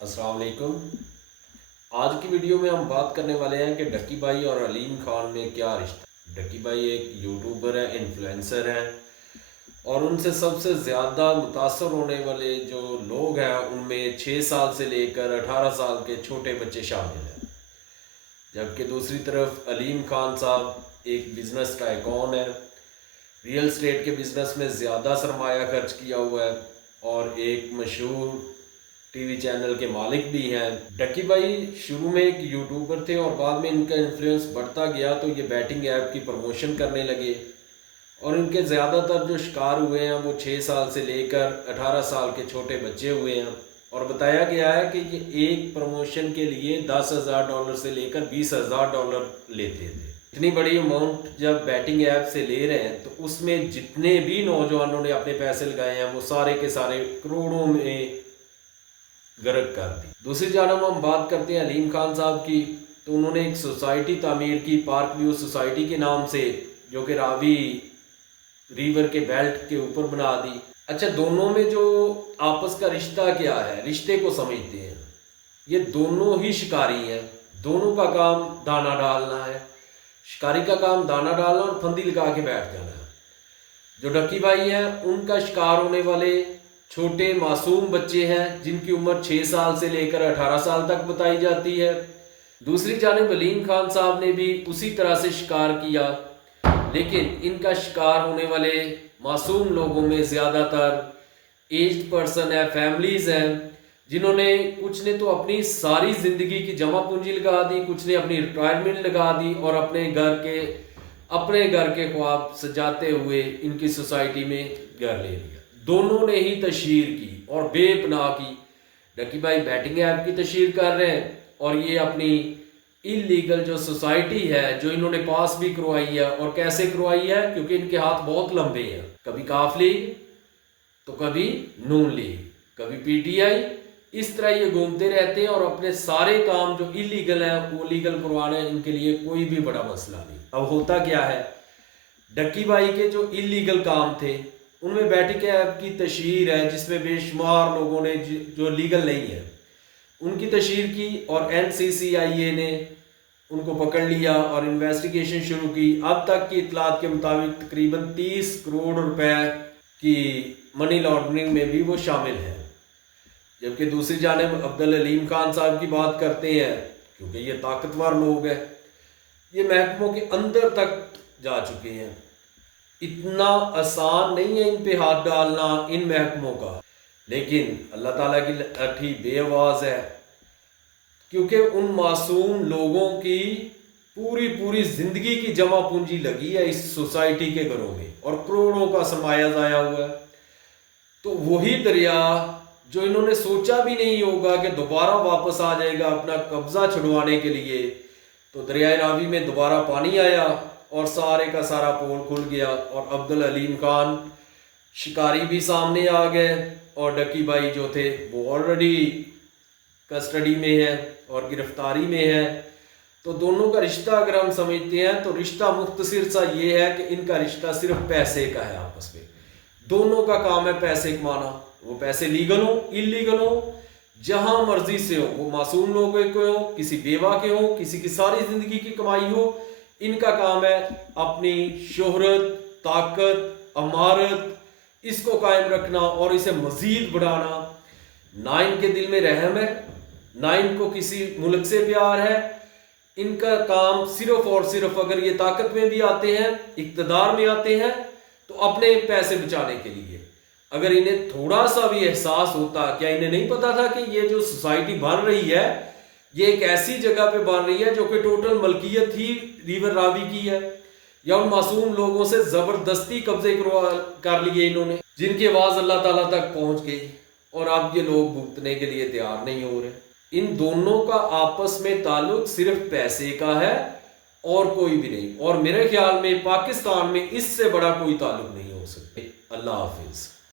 अस्सलाम वालेकुम। आज की वीडियो में हम बात करने वाले हैं कि डक्की भाई और अलीम खान में क्या रिश्ता। डक्की भाई एक यूट्यूबर है, इन्फ्लुएंसर हैं और उनसे सबसे ज़्यादा मुतासर होने वाले जो लोग हैं उनमें 6 साल से लेकर 18 साल के छोटे बच्चे शामिल हैं। जबकि दूसरी तरफ अलीम खान साहब एक बिज़नेस टाइकॉन है, रियल एस्टेट के बिज़नेस में ज़्यादा सरमाया खर्च किया हुआ है और एक मशहूर टीवी चैनल के मालिक भी हैं। डक्की भाई शुरू में एक यूट्यूबर थे और बाद में इनका इन्फ्लुएंस बढ़ता गया तो ये बैटिंग ऐप की प्रमोशन करने लगे और इनके ज़्यादातर जो शिकार हुए हैं वो 6 साल से लेकर 18 साल के छोटे बच्चे हुए हैं। और बताया गया है कि ये एक प्रमोशन के लिए $10,000 से लेकर $20,000 लेते थे। इतनी बड़ी अमाउंट जब बैटिंग ऐप से ले रहे हैं तो उसमें जितने भी नौजवानों ने अपने पैसे लगाए हैं वो सारे के सारे करोड़ों में गर्क कर दी। दूसरी जानब हम बात करते हैं अलीम खान साहब की, तो उन्होंने एक सोसाइटी तामीर की, पार्क व्यू सोसाइटी के नाम से, जो कि रावी रिवर के बेल्ट के ऊपर बना दी। अच्छा, दोनों में जो आपस का रिश्ता क्या है, रिश्ते को समझते हैं। ये दोनों ही शिकारी हैं, दोनों का काम दाना डालना है। शिकारी का काम दाना डालना और फंदी लगा के बैठ जाना है। जो डक्की भाई हैं उनका शिकार होने वाले छोटे मासूम बच्चे हैं जिनकी उम्र 6 साल से लेकर 18 साल तक बताई जाती है। दूसरी जानिब अलीम खान साहब ने भी उसी तरह से शिकार किया, लेकिन इनका शिकार होने वाले मासूम लोगों में ज़्यादातर एज्ड पर्सन है, फैमिलीज़ हैं, जिन्होंने कुछ ने तो अपनी सारी ज़िंदगी की जमा पूंजी लगा दी, कुछ ने अपनी रिटायरमेंट लगा दी और अपने घर के ख्वाब सजाते हुए इनकी सोसाइटी में घर ले लिया। दोनों ने ही तशहीर की और बेपनाह की। डक्की भाई बैटिंग ऐप की तशहीर कर रहे हैं और ये अपनी इलीगल जो सोसाइटी है जो इन्होंने पास भी करवाई है। और कैसे करवाई है, क्योंकि इनके हाथ बहुत लंबे हैं, कभी काफ लीग तो कभी नून लीग, कभी पीटीआई, इस तरह ये घूमते रहते हैं और अपने सारे काम जो इलीगल है वो लीगल करवाना है इनके लिए कोई भी बड़ा मसला नहीं। अब होता क्या है, डक्की भाई के जो इलीगल काम थे उनमें बैटिंग ऐप की तशहीर है जिसमें बेशुमार लोगों ने जो लीगल नहीं है उनकी तशहीर की और NCCIA ने उनको पकड़ लिया और इन्वेस्टिगेशन शुरू की। अब तक की इतलात के मुताबिक तकरीबन 30 करोड़ रुपए की मनी लॉन्ड्रिंग में भी वो शामिल है। जबकि दूसरी जानिब अब्दुल अलीम खान साहब की बात करते हैं, क्योंकि ये ताकतवर लोग हैं, ये महकमों के अंदर तक जा चुके हैं। इतना आसान नहीं है इन पे हाथ डालना इन महकमों का, लेकिन अल्लाह ताला की लाठी बेआवाज़ है, क्योंकि उन मासूम लोगों की पूरी जिंदगी की जमा पूंजी लगी है इस सोसाइटी के घरों में और करोड़ों का सरमाया ज़ाया हुआ है। तो वही दरिया जो इन्होंने सोचा भी नहीं होगा कि दोबारा वापस आ जाएगा अपना कब्जा छुड़वाने के लिए, तो दरियाए रावी में दोबारा पानी आया और सारे का सारा पोल खुल गया और अब्दुल अलीम खान शिकारी भी सामने आ गए और डक्की भाई जो थे वो ऑलरेडी कस्टडी में है और गिरफ्तारी में है। तो दोनों का रिश्ता अगर हम समझते हैं तो रिश्ता मुख्तसर सा ये है कि इनका रिश्ता सिर्फ पैसे का है आपस में। दोनों का काम है पैसे कमाना, वो पैसे लीगल हो इलीगल हो, जहां मर्जी से हो, वो मासूम लोगों के हो, किसी बेवा के हो, किसी की सारी जिंदगी की कमाई हो, इनका काम है अपनी शोहरत, ताकत, अमारत इसको कायम रखना और इसे मजीद बढ़ाना। ना इनके दिल में रहम है, ना इनको किसी मुल्क से प्यार है। इनका काम सिर्फ और सिर्फ, अगर ये ताकत में भी आते हैं, इक्तदार में आते हैं, तो अपने पैसे बचाने के लिए। अगर इन्हें थोड़ा सा भी एहसास होता, क्या इन्हें नहीं पता था कि ये जो सोसाइटी बन रही है ये एक ऐसी जगह पे बन रही है जो कि टोटल मलकियत ही रिवर रावी की है, या उन मासूम लोगों से जबरदस्ती कब्जे कर लिए इन्होंने, जिनकी आवाज अल्लाह ताला तक पहुंच गई और अब ये लोग भुगतने के लिए तैयार नहीं हो रहे। इन दोनों का आपस में ताल्लुक सिर्फ पैसे का है और कोई भी नहीं, और मेरे ख्याल में पाकिस्तान में इससे बड़ा कोई ताल्लुक नहीं हो सकता। अल्लाह हाफिज।